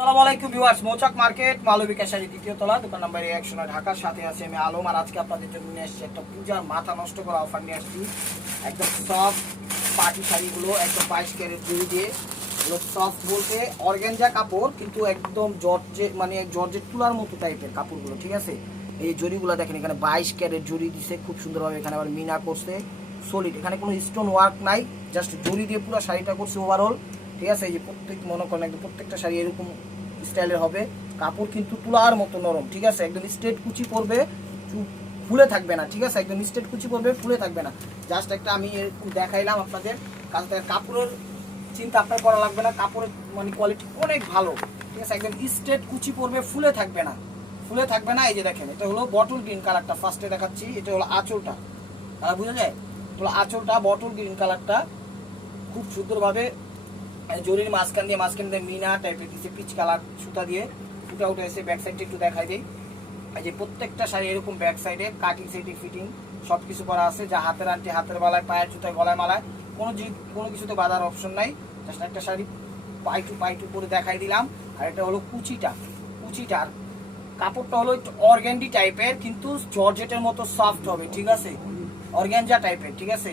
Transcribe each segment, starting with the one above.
আসসালামু আলাইকুম ভিউয়ার্স, মৌচাক মার্কেট মালবিকা শাড়ি দ্বিতীয় তলা, দোকান নাম্বার 109, ঢাকার সাথে আছে আমি আলম। আর আজকে আপনাদের জন্য নিয়ে আসছি একটা পূজার মাথা নষ্ট করা অফার নিয়ে আসছি। একদম সফট পার্টি শাড়িগুলো একদম 22 ক্যারেট জড়ি দিয়ে, এগুলো সফট বলতে অর্গানজা কাপড়, কিন্তু একদম জর্জেট তুলার মতো টাইপের কাপড়গুলো, ঠিক আছে। এই জড়িগুলো দেখেন, এখানে 22 ক্যারেট জড়ি দিছে খুব সুন্দরভাবে। এখানে আবার মিনা করছে সলিড, এখানে কোনো স্টোন ওয়ার্ক নাই, জাস্ট জড়ি দিয়ে পুরো শাড়িটা করছে ওভারঅল, ঠিক আছে। এই যে প্রত্যেক মনে করেন একদম প্রত্যেকটা শাড়ি এরকম স্টাইলের হবে। কাপড় কিন্তু তুলার মতো নরম, ঠিক আছে। একদম স্ট্রেট কুচি পরবে, ফুলে থাকবে না, ঠিক আছে। একদম স্ট্রেট কুচি পরবে, ফুলে থাকবে না। জাস্ট একটা আমি এরকম দেখাইলাম আপনাদের কাছে। কাপড়ের চিন্তা আপনার করা লাগবে না, কাপড়ের কোয়ালিটি অনেক ভালো, ঠিক আছে। একদম স্ট্রেট কুচি পরবে, ফুলে থাকবে না, ফুলে থাকবে না। এই যে দেখেন, এটা হলো বটল গ্রিন কালারটা, ফার্স্টে দেখাচ্ছি। এটা হলো আঁচলটা, বুঝা যায়? তো আঁচলটা বটল গ্রিন কালারটা খুব সুন্দরভাবে জরির মাঝখান দিয়ে মিনা টাইপের দিচ্ছে, পিচ কালার সুতা দিয়ে ফুটা উঠে এসে। ব্যাক সাইডটা একটু দেখাই দিই। এই যে প্রত্যেকটা শাড়ি এরকম ব্যাক সাইডে কাটিং সেটিং ফিটিং সব কিছু করা আছে, যা হাতের আনটি, হাতের বালায়, পায়ের জুতায়, গলায় মালায় কোনো কিছুতে বাঁধার অপশন নাই। জাস্ট একটা শাড়ি পাই টু করে দেখাই দিলাম। আর এটা হলো কুচিটার কাপড়টা হলো একটু অর্গ্যান্ডি টাইপের, কিন্তু জর্জেটের মতো সফট হবে, ঠিক আছে। অর্গ্যানজা টাইপের, ঠিক আছে।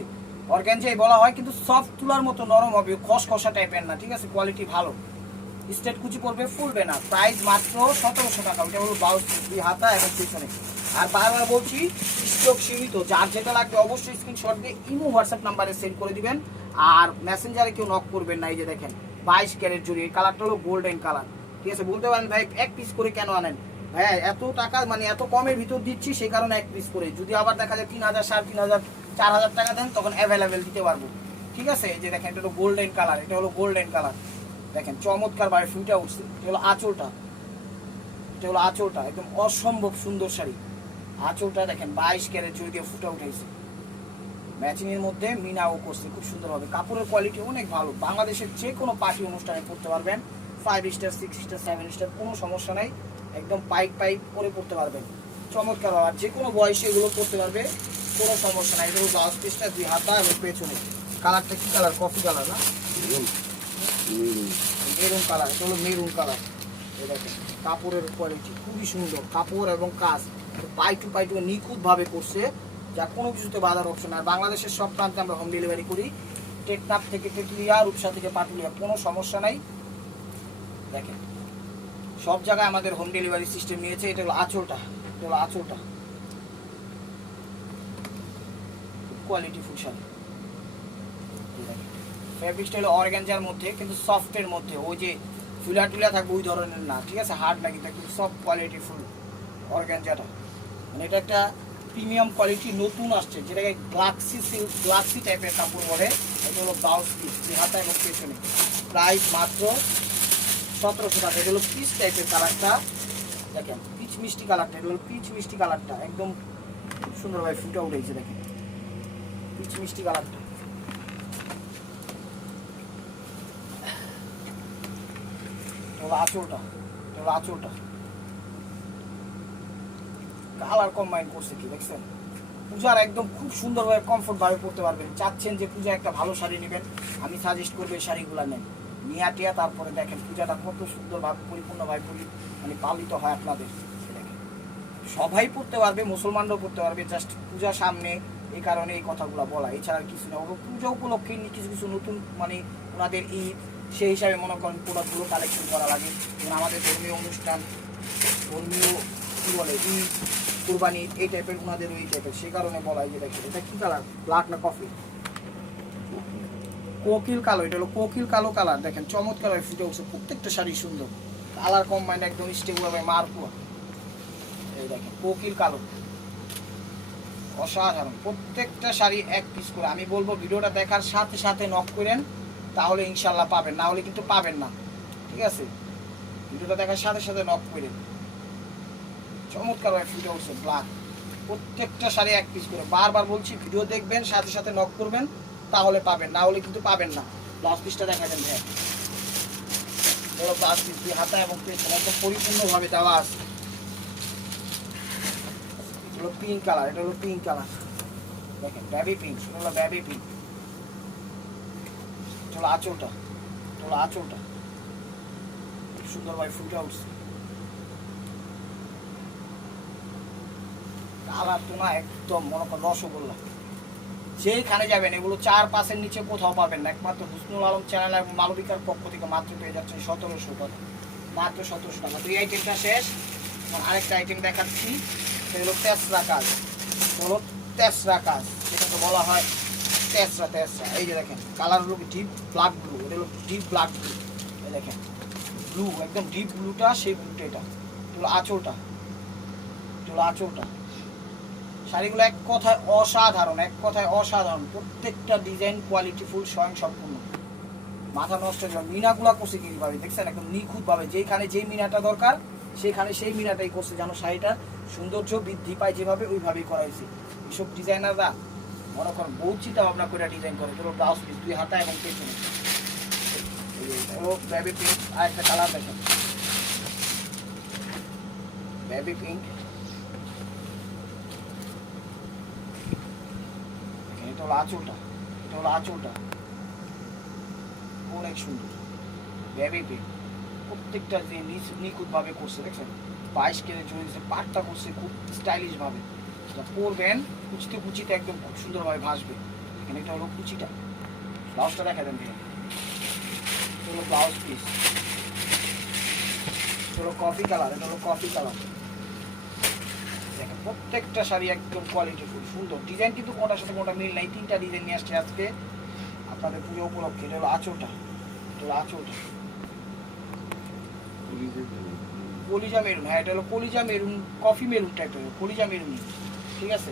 অর্গ্যানজাই বলা হয়, কিন্তু সফট তুলার মতো নরম হবে, খসখসা টাইপের না, ঠিক আছে। কোয়ালিটি ভালো, স্ট্রেট কুচি পড়বে, ফুলবে না। প্রাইস মাত্র 1700 টাকা। ওটা হলো ব্লাউজ, দুই হাতা এবং পিছনে। আর বারবার বলছি, স্টক সীমিত, যার যেটা লাগবে অবশ্যই স্ক্রিনশট দিয়ে ইমো হোয়াটসঅ্যাপ নাম্বারে সেন্ড করে দিবেন। আর মেসেঞ্জারে কেউ নক করবেন না। এই যে দেখেন 22 ক্যারেট জুড়ি, এই কালারটা হলো গোল্ডেন কালার, ঠিক আছে। বলতে পারেন ভাই এক পিস করে কেন আনেন? হ্যাঁ, এত টাকা এত কমের ভিতর দিচ্ছি, সেই কারণে এক পিস করে। যদি আবার দেখা যায় 3000, 3500, 4000 টাকা দেন, তখন অ্যাভেলেবেল দিতে পারবো, ঠিক আছে। এই যে দেখেন, এটা হলো গোল্ডেন কালার, এটা হলো গোল্ডেন কালার, দেখেন চমৎকার ভাবে ফুটে উঠছে। এটা হলো আঁচলটা, একদম অসম্ভব সুন্দর শাড়ি। আঁচলটা দেখেন 22 ক্যারেট জড়ি দিয়ে ফুটে উঠেছে, ম্যাচিং এর মধ্যে মিনাও করছে খুব সুন্দরভাবে। কাপড়ের কোয়ালিটি অনেক ভালো, বাংলাদেশের যে কোনো পার্টি অনুষ্ঠানে পড়তে পারবেন। 5 স্টার, 6 স্টার, 7 স্টার, কোনো সমস্যা নাই। একদম পাইপ করে পড়তে পারবেন, চমৎকার। আর যে কোনো বয়সে এগুলো পড়তে পারবে, কোনো সমস্যা নাই। এগুলো ব্লাউজ পিসটা, দুই হাতা এবং পেছনে। কালারটা কি কালার? কফি কালার না, মেরুন কালার। এটা হলো মেরুন কালার। এই দেখেন কাপড়ের কোয়ালিটি খুবই সুন্দর, কাপড় এবং কাজ পাই টু নিখুঁত ভাবে করছে, যা কোনো কিছুতে বাধার অপশন। আর বাংলাদেশের সব প্রান্তে আমরা হোম ডেলিভারি করি, টেকনাফ থেকে তেঁতুলিয়া, রূপসা থেকে পাটুলিয়া, কোনো সমস্যা নাই। দেখেন সব জায়গায় আমাদের হোম ডেলিভারি সিস্টেম নিয়েছে। এটা হলো আঁচলটা, কোয়ালিটি ফুল শাড়ি। ফ্যাব্রিকটা হলো অর্গানজার মধ্যে, কিন্তু সফটের মধ্যে। ওই যে টুলা থাকবে ওই ধরনের না, ঠিক আছে। হার্ড না, কিন্তু সফট কোয়ালিটি ফুল অর্গানজাটা। এটা একটা প্রিমিয়াম কোয়ালিটি নতুন আসছে, যেটাকে গ্লাক্সি টাইপের কাপড় বলে। এটা হলো ব্লাউজ পিস, হাতা এবং পেছনে। প্রাইস মাত্র 1700 টাকা। এটা হলো পিচ টাইপের কালারটা, দেখেন পিচ মিষ্টি কালারটা। এটা হলো পিচ মিষ্টি কালারটা, একদম খুব সুন্দরভাবে ফুটে উঠেছে। দেখেন পিচ মিষ্টি কালারটা। আঁচলটা কালার কম্বাইন করছে, কি দেখছেন? পূজার একদম খুব সুন্দরভাবে কমফোর্ট ভাবে পড়তে পারবেন। চাচ্ছেন যে পূজা একটা ভালো শাড়ি নেবেন, আমি সাজেস্ট করবো এই শাড়িগুলো নেন, নিয়াটিয়া। তারপরে দেখেন পূজাটা কত সুন্দরভাবে পরিপূর্ণভাবে পালিত হয় আপনাদের। সবাই পড়তে পারবে, মুসলমানরাও পড়তে পারবে। জাস্ট পূজা সামনে, এই কারণে এই কথাগুলো বলা, এছাড়া কিছু না। পূজা উপলক্ষে কিছু নতুন ওনাদের ঈদ, সেই হিসাবে মনে করেন প্রোডাক্টগুলো কালেকশন করা লাগে। যেমন আমাদের ধর্মীয় অনুষ্ঠান, ধর্মীয় কী বলে, ঈদ, কুরবানি, এই টাইপের ওনাদের ওই টাইপের, সেই কারণে বলা। যে দেখেন এটা কী কালার? ব্ল্যাক না কফি? কোকিল কালো। এটা হলো কোকিল কালো কালার। দেখেন চমৎকার হয় ফুটে উঠছে, প্রত্যেকটা শাড়ি সুন্দর, কালার কম্বাইন্ড একদম স্টেবল হবে, মারকুয়া। এই দেখেন কোকিল কালো, অসাধারণ। প্রত্যেকটা শাড়ি এক পিস করে। আমি বলবো ভিডিওটা দেখার সাথে সাথে নক করেন, তাহলে ইনশাল্লাহ পাবেন, না হলে কিন্তু পাবেন না, ঠিক আছে। ভিডিওটা দেখার সাথে সাথে নক করেন। চমৎকার ভাবে ফুটে উঠছে ব্ল্যাক, প্রত্যেকটা শাড়ি এক পিস করে। বারবার বলছি, ভিডিও দেখবেন, সাথে সাথে নক করবেন, তাহলে পাবেন, না হলে কিন্তু পাবেন না। ব্লাউজ পিসটা দেখা যান, হ্যাঁ বড় ব্লাউজ পিস, দুই হাতা এবং পেছনে একদম পরিপূর্ণভাবে দেওয়া আছে। এটা হলো পিঙ্ক কালার, দেখেন বেবি পিঙ্ক, এটা হলো বেবি পিঙ্ক। এটা হলো আঁচলটা, সুন্দরভাবে ফুটে উঠছে। কালার তো না একদম মনে করেন রসগোল্লা। যেখানে যাবেন এগুলো 4-5-এর নিচে কোথাও পাবেন না, একমাত্র হুসনুল আলম চ্যানেল এবং মালবিকার পক্ষ থেকে মাত্র পেয়ে যাচ্ছেন 1700 টাকা, মাত্র 1700 টাকা। তো এই আইটেমটা শেষ, আরেকটা আইটেম দেখাচ্ছি, সেটা হলো তেসরা কাজ। হলো তেসরা কাজ, যেটাকে বলা হয় তেসরা। এই যে দেখেন কালার হলো ডিপ ব্ল্যাক ব্লু, এটা হলো ডিপ ব্ল্যাক ব্লু। এই দেখেন ব্লু, একদম ডিপ ব্লুটা, সেই ব্লুটা এটা হলো আঁচলটা, আঁচলটা। শাড়িগুলো এক কথায় অসাধারণ, এক কথায় অসাধারণ। প্রত্যেকটা ডিজাইন কোয়ালিটিফুল, স্বয়ং সম্পূর্ণ। মাথা নষ্ট হয়ে যাবে। মিনাগুলা করছে কিভাবে দেখছেন, একদম নিখুঁতভাবে। যেখানে যেই মিনাটা দরকার সেখানে সেই মিনাটাই করছে, যেন শাড়িটার সৌন্দর্য বৃদ্ধি পায় যেভাবে, ওইভাবেই করাইছে। এইসব ডিজাইনাররা মনে করেন বহুত চিন্তা ভাবনা করে ডিজাইন করে। ধরো ব্লাউজ পিস 2 হাতা এবং পেছনে বেবি পিঙ্ক। আর একটা কালার দেখেন বেবি পিঙ্ক, এটা হলো আঁচলটা, অনেক সুন্দর বেবি পিঙ্ক। প্রত্যেকটা যে নিখুঁতভাবে করছে দেখছেন, 22 কেজি জড়িয়েছে, পাটটা করছে খুব স্টাইলিশ ভাবে। সেটা পরবেন কুচিতে একদম খুব সুন্দরভাবে ভাসবে। এখানে এটা হলো কুচিটা। ব্লাউজটা দেখা দেন ভাই, এটা হলো ব্লাউজ পিস, এটা হলো কফি কালার, দেখেন প্রত্যেকটা শাড়ি একদম কোয়ালিটিফুল, সুন্দর ডিজাইন, কিন্তু কোনটার সাথে কোনটা মিল নাই। 3টা ডিজাইন নিয়ে আসছে আজকে আপনাদের পুজো উপলক্ষে। এটা হলো আঁচলটা, কলিজা মেরুন। হ্যাঁ, এটা হলো কলিজা মেরুন, কফি মেরুন টাইপের, কলিজা মেরুন, ঠিক আছে।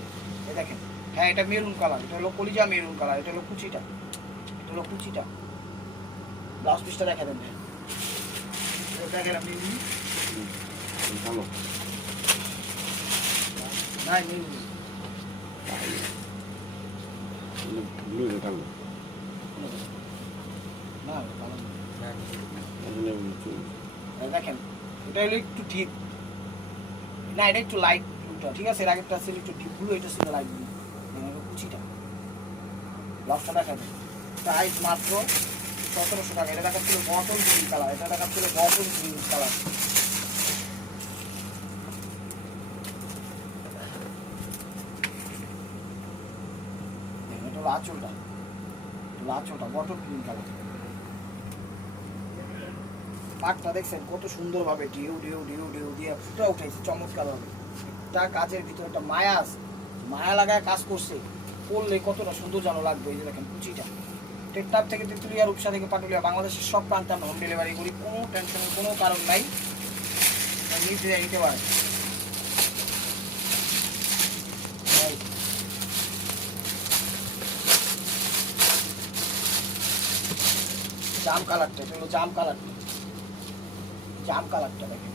এই দেখেন, হ্যাঁ এটা মেরুন কালার, এটা হলো কলিজা মেরুন কালার। এটা হলো কুচিটা, ব্লাউজ পিসটা দেখা দেন। দেখেন আপনি না মেরুন না, দেখেন এটা হলো একটু ডিপ, না এটা একটু লাইট ব্লুটা, ঠিক আছে। এর আগেরটা ছিল একটু ডিপ ব্লু, এটা ছিল লাইট ব্লু। কুচিটা, ব্লাউজটা দেখা যায়। প্রাইস মাত্র 1700 টাকা। এটা দেখাচ্ছিল বটল গ্রিন কালার, এটা হলো আঁচলটা বটল গ্রিন কালার। পাটটা দেখছেন কত সুন্দরভাবে ডিউ দিয়ে ফুটা উঠেছে, চমৎকার ভাবে। একটা কাজের ভিতরে একটা মায়া আছে, মায়া লাগায় কাজ করছে, করলে কতটা সুন্দর যেন লাগবে। এই যে দেখেন কুচিটা, টেকটাপ থেকে তেঁতুলিয়া, রূপসা থেকে পাটুলিয়া, বাংলাদেশের সব প্রান্তে আমরা হোম ডেলিভারি করি। কোনো টেনশনের কোনো কারণ নাই, নিতে পারে। জাম কালারটা, এটা হলো জাম কালারটা দেখেন,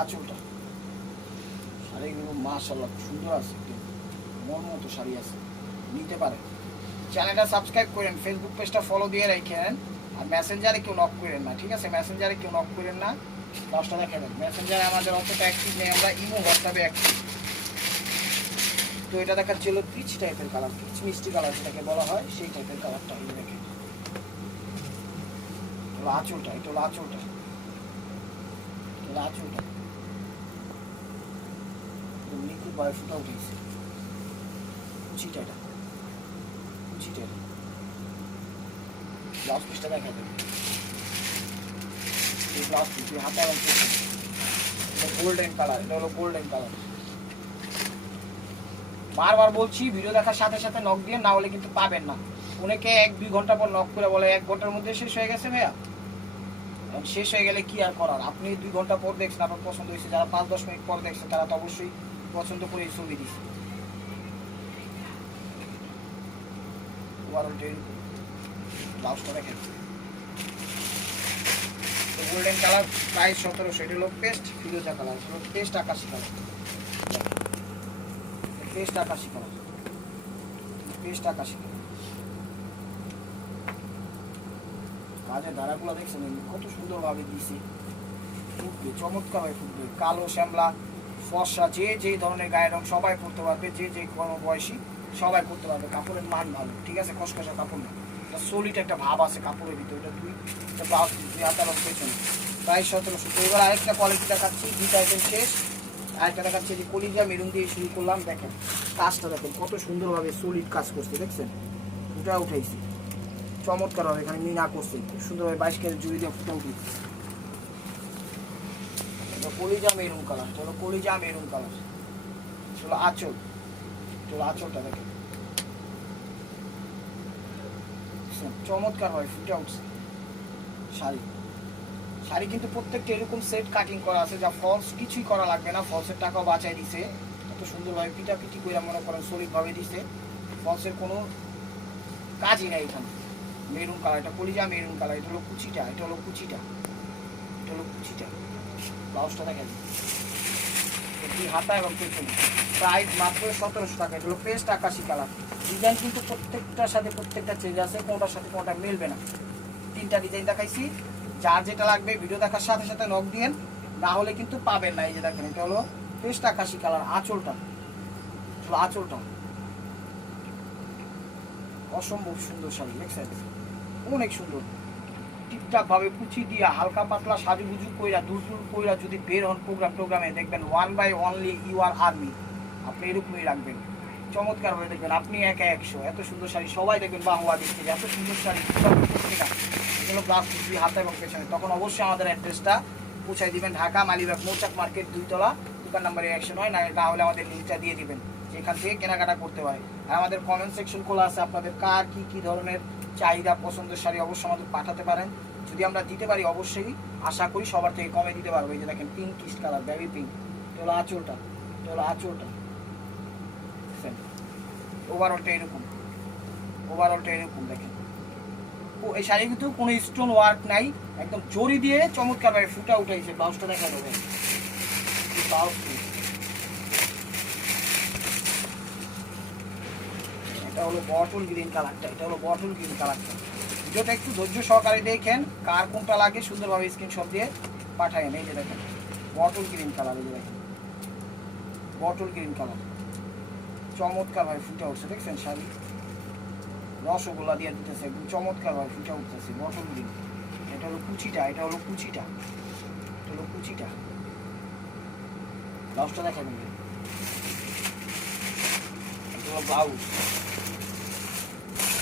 আঁচলটা। শাড়িগুলো মাশাআল্লাহ সুন্দর আছে, মন মতো শাড়ি আছে, নিতে পারেন। চ্যানেলটা সাবস্ক্রাইব করেন, ফেসবুক পেজটা ফলো দিয়ে রাখেন। আর মেসেঞ্জারে কেউ নক করেন না, ঠিক আছে। দশটা দেখে দেন। মেসেঞ্জারে আমাদের অতটা অ্যাক্টিভ নেই, আমরা ইমো হোয়াটসঅ্যাপে অ্যাক্টিভ। তো এটা দেখাচ্ছিল পিচ টাইপের কালার, পিচ মিষ্টি কালার যেটাকে বলা হয়, সেই টাইপের কালারটা। এই দেখেন আঁচলটা, এটা হলো আঁচলটা, নিখুঁতভাবে ফুটা উঠেছে। কুচিটা, ব্লাউজ পিসটা দেখা দেবে। এই ব্লাউজ পিস হাতা এবং গোল্ডেন কালার, এটা হলো গোল্ডেন কালার। বারবার বলছি, ভিডিও দেখার সাথে সাথে নক দিয়ে, না হলে কিন্তু পাবেন না। অনেকে 1-2 ঘন্টা পর নক করে বলে 1 ঘন্টার মধ্যে শেষ হয়ে গেছে ভাইয়া। শেষ হয়ে গেলে কি আর করার, আপনি 2 ঘন্টা পর দেখছেন, আপনার পছন্দ হয়েছে। যারা 5-10 মিনিট পর দেখছেন তারা তো অবশ্যই পছন্দ করে ছবি দিচ্ছে। ব্লাউজটা দেখেন গোল্ডেন কালার, প্রাইস 1700। এটা হলো পেস্ট ফিরোজা কালার, পেস্ট আকাশি কালার, কাজের ধারাগুলো দেখছেন কত সুন্দরভাবে দিয়েছি, ফুটবে, চমৎকারভাবে ফুটবে। কালো, শ্যামলা, ফর্সা, যে ধরনের গায়ের রং সবাই পরতে পারবে, যে কর্ম বয়সী সবাই করতে পারবে। কাপড়ের মান ভালো, ঠিক আছে, খসখসা কাপড় না, সলিড একটা ভাব আছে কাপড়ের ভিতরে, এটা ব্লাউজ পিস, দুই হাতার পেছনে প্রায় 1700। এবার আরেকটা কোয়ালিটি দেখাচ্ছি, দুইটা আইটেম শেষ। আরেকটা দেখাচ্ছি যে কলিজা মেরুন দিয়ে শুরু করলাম। দেখেন কাজটা দেখেন কত সুন্দরভাবে সলিড কাজ করছে, দেখছেন ফুটা উঠাইছি চমৎকার হবে, এখানে মিনা করছে খুব সুন্দরভাবে 22 ক্যারেট জুড়ি দিয়ে ফুটা উঠেছে। কলিজা মেরুন কালার, চলো কলিজা মেরুন কালার, চলো আঁচল, চলো আঁচলটা দেখেন চমৎকার হয়, ফুটে উঠছে শাড়ি। শাড়ি কিন্তু প্রত্যেকটা এরকম সেট কাটিং করা আছে, যা ফলস কিছুই করা লাগবে না, ফলসের টাকাও বাঁচাই দিছে, এত সুন্দরভাবে পিটাপিটি করে মনে করেন সলিডভাবে দিছে, ফলসের কোনো কাজই নেই এখানে। মেরুন কালার, এটা কলিজা মেরুন কালার, এটা হলো কুচিটা, এটা হলো কুচিটা, এটা হলো কুচিটা। ব্লাউজটা দেখা যায় হাতা এবং পেছনে, প্রাইস মাত্র 1700 টাকা। এটা হলো পেস্ট আকাশি কালার। ডিজাইন কিন্তু প্রত্যেকটার সাথে প্রত্যেকটা চেঞ্জ আছে, কোনটার সাথে কোনটা মিলবে না। 3টা ডিজাইন দেখাইছি, যার যেটা লাগবে ভিডিও দেখার সাথে সাথে নক দিয়েন, না হলে কিন্তু পাবেন না। এই যে দেখেন এটা হলো পেস্ট আকাশি কালার, আঁচলটা, আঁচলটা অসম্ভব সুন্দর শাড়ি, দেখছেন অনেক সুন্দর। টিপটাপ ভাবে কুচি দিয়া হালকা পাতলা সাজুগুজু কইরা দূর কইরা যদি বের হন প্রোগ্রামে, দেখবেন 1 by only you are army, আপনি এরকমই রাখবেন, চমৎকার ভাবে দেখবেন আপনি একা 100। এত সুন্দর শাড়ি সবাই দেখবেন বাংলাদেশ থেকে, এত সুন্দর শাড়ি এগুলো ব্লাউজ পিস হাতে এবং পেছনে। তখন অবশ্যই আমাদের অ্যাড্রেসটা পৌঁছাই দিবেন, ঢাকা মালিবাগ মৌচাক মার্কেট 2 তলা, দোকান নাম্বার 109, না হলে আমাদের লিঙ্কটা দিয়ে দিবেন, যেখান থেকে কেনাকাটা করতে পারে। আর আমাদের কমেন্ট সেকশন খোলা আছে, আপনাদের কার কি ধরনের চাহিদা পছন্দের শাড়ি অবশ্যই আমাদের পাঠাতে পারেন, যদি আমরা দিতে পারি অবশ্যই আশা করি সবার থেকে কমে দিতে পারবো। এই যে দেখেন pink kiss colour, baby pink, এটা হলো আঁচলটা, এটা হলো আঁচলটা, ওভারঅলটা এরকম, ওভারঅলটা এরকম দেখেন। এই শাড়ি কিন্তু কোনো স্টোন ওয়ার্ক নাই, একদম জরি দিয়ে চমৎকার ভাবে ফুটা উঠাইছে। ব্লাউজটা দেখা যাবে, ব্লাউজ এটা হলো বটল গ্রিন কালারটা, এটা হলো বটল গ্রিন কালারটা। ভিডিওটা একটু ধৈর্য সহকারে দেখেন, কার কোনটা লাগে সুন্দরভাবে স্ক্রিনশট দিয়ে পাঠায়েন। এই যে দেখেন বটল গ্রিন কালার, এই যে দেখেন বটল গ্রিন কালার, চমৎকার ভাবে ফুটে উঠছে, দেখছেন শাড়ি রসগোল্লা দিয়ে দিতেছে, একদম চমৎকার ভাবে ফুটে উঠতেছে বটল গ্রিন। এটা হলো কুচিটা, এটা হলো কুচিটা, এটা হলো কুচিটা। ব্লাউজটা দেখা যাবে, এটা হলো ব্লাউজ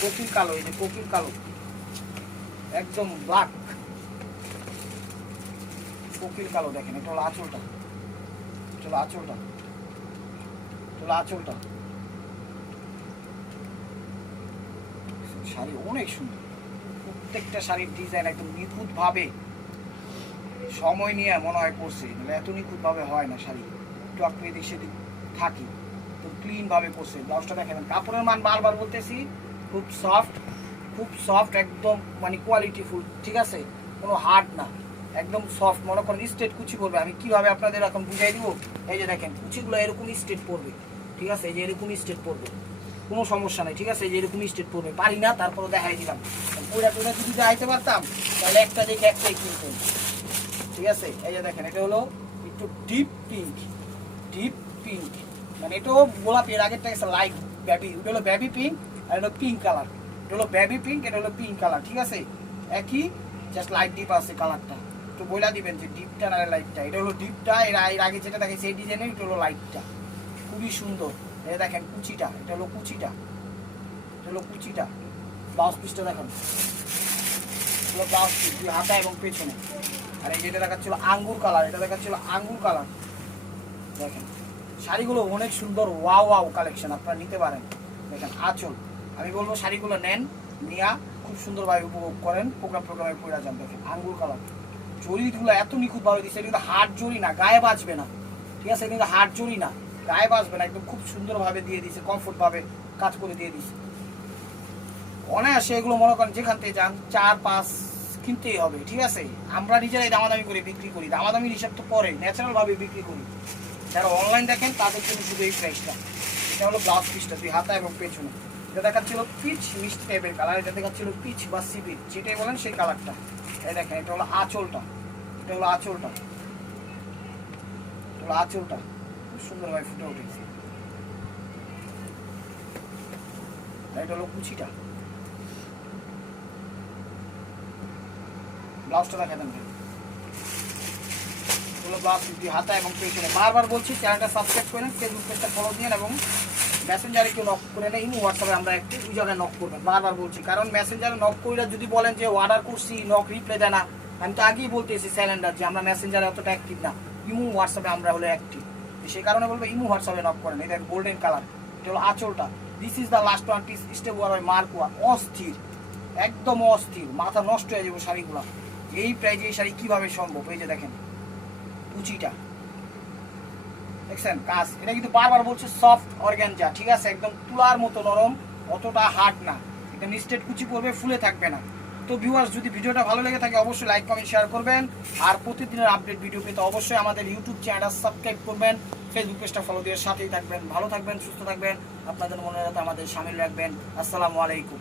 কোকিল কালো, এই যে কোকিল কালো একদম ব্ল্যাক কোকিল কালো, দেখেন এটা হলো আঁচলটা, এটা হলো আঁচলটা, এটা হলো আঁচলটা। শাড়ি অনেক সুন্দর, প্রত্যেকটা শাড়ির ডিজাইন একদম নিখুঁত ভাবে সময় নিয়ে মনে হয় করছে, মানে এত নিখুঁত ভাবে হয় না শাড়ি, একটু আকৃতি সেদিক থাকি তো ক্লিন ভাবে করছে। ব্লাউজটা দেখেন, কাপড়ের মান বারবার বলতেছি খুব সফট, খুব সফট একদম, মানে কোয়ালিটি ফুল, ঠিক আছে কোনো হার্ড না, একদম সফট। মনে করেন স্ট্রেট কুচি পড়বে, আমি কিভাবে আপনাদের এখন বুঝাই দিব। এই যে দেখেন কুচিগুলো এরকম স্ট্রেট পড়বে, ঠিক আছে এই যে এরকম স্ট্রেট পড়বে, কোনো সমস্যা নেই, ঠিক আছে এই যে এরকম স্ট্রেট পড়বে। পারি না তারপরে দেখাই দিলাম, ওইটা যদি দেখাইতে পারতাম তাহলে একটা দেখে একটাই কিনতেন, ঠিক আছে। এই যে দেখেন এটা হলো একটু ডিপ পিঙ্ক, ডিপ পিঙ্ক, মানে এটাও গোলাপি, এর আগেরটা গেছে লাইট বেবি, ওটা হলো বেবি পিঙ্ক আর এটা হলো পিঙ্ক কালার, এটা হলো বেবি পিঙ্ক, এটা হলো পিঙ্ক কালার, ঠিক আছে একই, জাস্ট লাইট ডিপ আছে কালারটা, একটু বইলা দিবেন যে ডিপটা না লাইটটা। এটা হলো ডিপটা, এর আগে যেটা দেখে সেই ডিজাইনের, এটা হলো লাইটটা, খুবই সুন্দর। এটা দেখেন কুচিটা, এটা হলো কুচিটা, এটা হলো কুচিটা। ব্লাউজ পিসটা দেখেন, হলো ব্লাউজ পিস দুই হাতা এবং পেছনে। আর এই যেটা দেখাচ্ছিল আঙ্গুর কালার, এটা দেখাচ্ছিল আঙ্গুর কালার। দেখেন শাড়িগুলো অনেক সুন্দর, ওয়াও ওয়াও কালেকশন, আপনারা নিতে পারেন। দেখেন আঁচল, আমি বলবো শাড়িগুলো নেন, নিয়া খুব সুন্দরভাবে উপভোগ করেন, প্রোগ্রামে পড়া যান। দেখেন আঙ্গুর কালার, জরিগুলো এত নিখুঁতভাবে দিচ্ছে, কিন্তু হার্ড জরি না, গায়ে বাজবে না, ঠিক আছে কিন্তু হার্ড জরি না, গায়ে বাজবে না, একদম খুব সুন্দরভাবে দিয়ে দিচ্ছে, কমফোর্টভাবে কাজ করে দিয়ে দিচ্ছে। অনায়াসে এগুলো মনে করেন যেখান থেকে যান 4-5 কিনতেই হবে, ঠিক আছে। আমরা নিজেরাই দামাদামি করে বিক্রি করি, দামাদামির হিসাব তো পরে ন্যাচারাল ভাবে বিক্রি করি। যারা অনলাইন দেখেন তাদের জন্য শুধু এই প্রাইসটা। এটা হলো ব্লাউজ পিসটা দুই হাতা এবং পেছনে। এটা দেখাচ্ছিল পিচ মিষ্টি টাইপের কালার, এটা দেখাচ্ছিল পিচ বা সিবির, যেটাই বলেন সেই কালারটা। এই দেখেন এটা হলো আঁচলটা, এটা হলো আঁচলটা, এটা হলো আঁচলটা, খুব সুন্দরভাবে ফুটে উঠেছে। এটা হলো কুচিটা, ব্লাউজটা দেখা দেন ভাই, এগুলো ব্লাউজ হাতা এবং পেছনে। বারবার বলছি চ্যানেলটা সাবস্ক্রাইব করেন, ফেসবুক পেজটা ফলো দিন এবং মেসেঞ্জারে কেউ নক করে না, ইমো হোয়াটসঅ্যাপে আমরা একটু ওই জায়গায় নক করবেন, বারবার বলছি। কারণ মেসেঞ্জারে নক করে যদি বলেন যে অর্ডার করছি নক রিপ্লাই দেয় না, আমি তো আগেই বলতেছি স্যালেন্ডার যে আমরা মেসেঞ্জারে অতটা অ্যাক্টিভ না, ইমো হোয়াটসঅ্যাপে আমরা হলে অ্যাক্টিভ। সেই কারণে বলবো ইমো হোয়াটসঅ্যাপে নক করেন। এটা গোল্ডেন কালার, এটা হলো আঁচলটা। This is the last one piece, স্টেপ ওয়ার মার্কোয়া, অস্থির, একদম অস্থির, মাথা নষ্ট হয়ে যাবে শাড়িগুলো। এই প্রাইজে এই শাড়ি কিভাবে সম্ভব? এই যে দেখেন কুচিটা দেখছেন কাজ, এটা কিন্তু বারবার বলছে সফট অর্গানজা, ঠিক আছে, একদম তুলার মতো নরম, অতটা হার্ড না, একদম স্ট্রেট কুচি পড়বে, ফুলে থাকবে না। তো ভিউয়ার্স, যদি ভিডিওটা ভালো লেগে থাকে অবশ্যই লাইক কমেন্ট শেয়ার করবেন, আর প্রতিদিনের আপডেট ভিডিও পেতে অবশ্যই আমাদের ইউটিউব চ্যানেল সাবস্ক্রাইব করবেন, ফেসবুক পেজটা ফলো দিয়ে সাথেই থাকবেন। ভালো থাকবেন, সুস্থ থাকবেন, আপনাদের মনে রাখতে আমাদের সামিল রাখবেন। আসসালামু আলাইকুম।